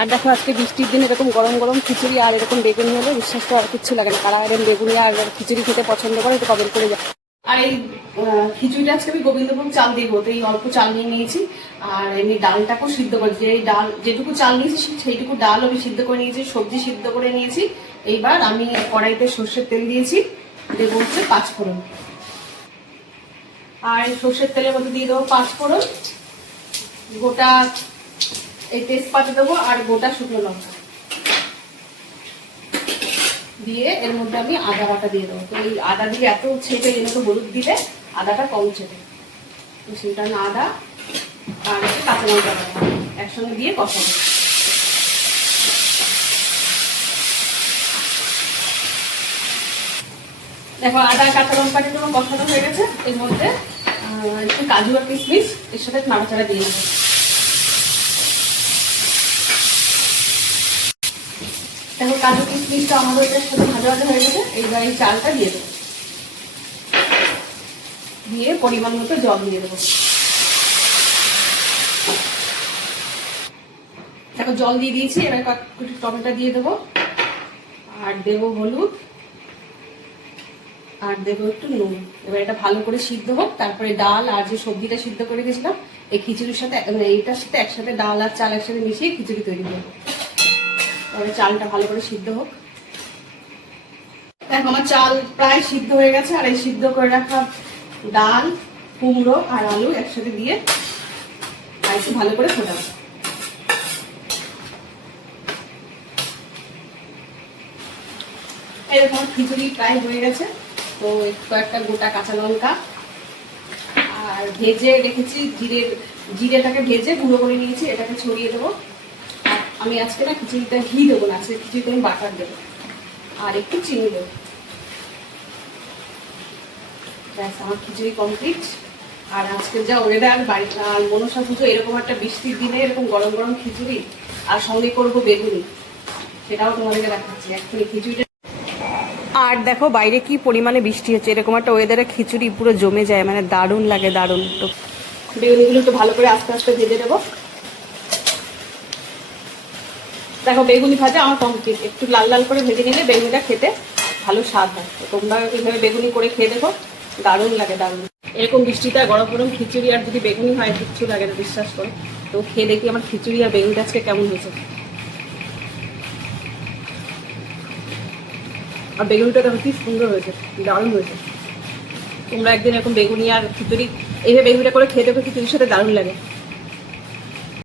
আর দেখো আজকে বৃষ্টির দিন এরকম গরম গরম খিচুড়ি আর এরকম বেগুনি হলে বিশ্বাস তো আর কিচ্ছু লাগে না। কারা এরকম বেগুনি আর খিচুড়ি খেতে পছন্দ করে একটু কমেন্ট করে যায়। আর এই খিচুড়িটা আজকে আমি গোবিন্দভোগ চাল দিব, তো এই অল্প চাল নিয়ে নিয়েছি। আর এমনি ডালটাকেও সিদ্ধ করেছি, এই ডাল যেটুকু চাল নিয়েছি সেইটুকু ডাল আমি সিদ্ধ করে নিয়েছি, সবজি সিদ্ধ করে নিয়েছি। এইবার আমি কড়াইতে সর্ষের তেল দিয়েছি, দেবো হচ্ছে 5 ফোড়ন। আর এই সর্ষের তেলের মধ্যে দিয়ে দেবো 5 ফোড়ন, গোটা এই তেজপাতা দেবো আর গোটা শুকনো লঙ্কা দিয়ে এর মধ্যে আমি আদা বাটা দিয়ে দেবো। তো এই আদা দিয়ে এত ছেটে যেন তো হলুদ দিলে আদাটা কম ছেটে, তো সেটা আমি আদা আর কাঁচা লঙ্কা একসঙ্গে দিয়ে কষাবো। দেখো আদা কাঁচা লঙ্কাটা কোনো কষানো হয়ে গেছে, এর মধ্যে একটু কাজু আর কিশমিশ এর সাথে নাড়াচাড়া দিয়ে নেবো। দেখো কাজু কিশমিশটা আমাদের এটার সাথে ভাজা ভাজা হয়ে গেছে। এইবার এই চালটা দিয়ে দেবো, দিয়ে পরিমাণ মতো জল দিয়ে দেবো। দেখো জল দিয়ে দিয়েছি, এবার একটু টমেটো দিয়ে দেবো আর দেবো হলুদ আর দেবো একটু নুন। এবার এটা ভালো করে সিদ্ধ হোক, তারপরে ডাল আর যে সবজিটা সিদ্ধ করে গেছিলাম এই খিচুড়ির সাথে এইটার সাথে একসাথে ডাল আর চাল একসাথে মিশিয়ে খিচুড়ি তৈরি করবো। তাহলে চালটা ভালো করে সিদ্ধ হোক। দেখো আমার চাল প্রায় সিদ্ধ হয়ে গেছে, আর এই সিদ্ধ করে রাখা ডাল, কুমড়ো আর আলু একসাথে দিয়ে আর একটু ভালো করে ফোটাবো। এরকম খিচুড়ি প্রায় হয়ে গেছে। তো কয়েকটা গোটা কাঁচা লঙ্কা আর ভেজে রেখেছি জিরেটাকে ভেজে গুঁড়ো করে নিয়েছি, এটাকে ছড়িয়ে দেবো। আর আমি আজকে না খিচুড়িটা ঘি দেবো না, আজকে খিচুড়িতে আমি বাটার দেবো আর একটু চিনি দেবো। ব্যাস আমার খিচুড়ি কমপ্লিট। আর আজকে যা ওয়েদার, বাড়িতে আর মনসা পুজো, এরকম একটা বৃষ্টির দিনে এরকম গরম গরম খিচুড়ি আর সঙ্গে করবো বেগুনি, সেটাও তোমাদেরকে দেখাচ্ছি এক্ষুনি খিচুড়িটা। আর দেখো বাইরে কি পরিমাণে বৃষ্টি হচ্ছে, এরকম একটা ওয়েদারে খিচুড়ি পুরো জমে যায়, মানে দারুণ লাগে, দারুণ। তো বেগুনিগুলো একটু ভালো করে আস্তে আস্তে ভেজে দেবো। দেখো বেগুনি ভাজা আমার কমপ্লিট। একটু লাল লাল করে ভেজে নিলে বেগুনিটা খেতে ভালো স্বাদ হয়। তো তোমরা এইভাবে বেগুনি করে খেয়ে দেখো, দারুণ লাগে, দারুণ। এরকম বৃষ্টিতে গরম গরম খিচুড়ি আর যদি বেগুনি হয় কিচ্ছু লাগে না, বিশ্বাস করো। তো খেয়ে দেখি আমার খিচুড়ি আর বেগুনিটা আজকে কেমন হয়েছে। আর বেগুনিটা দেখো কি সুন্দর হয়েছে, দারুণ হয়েছে। তোমরা একদিন এরকম বেগুনি আর খিচুড়ি এইভাবে বেগুনিটা করে খেয়ে দেখো, খিচুড়ির সাথে দারুণ লাগে।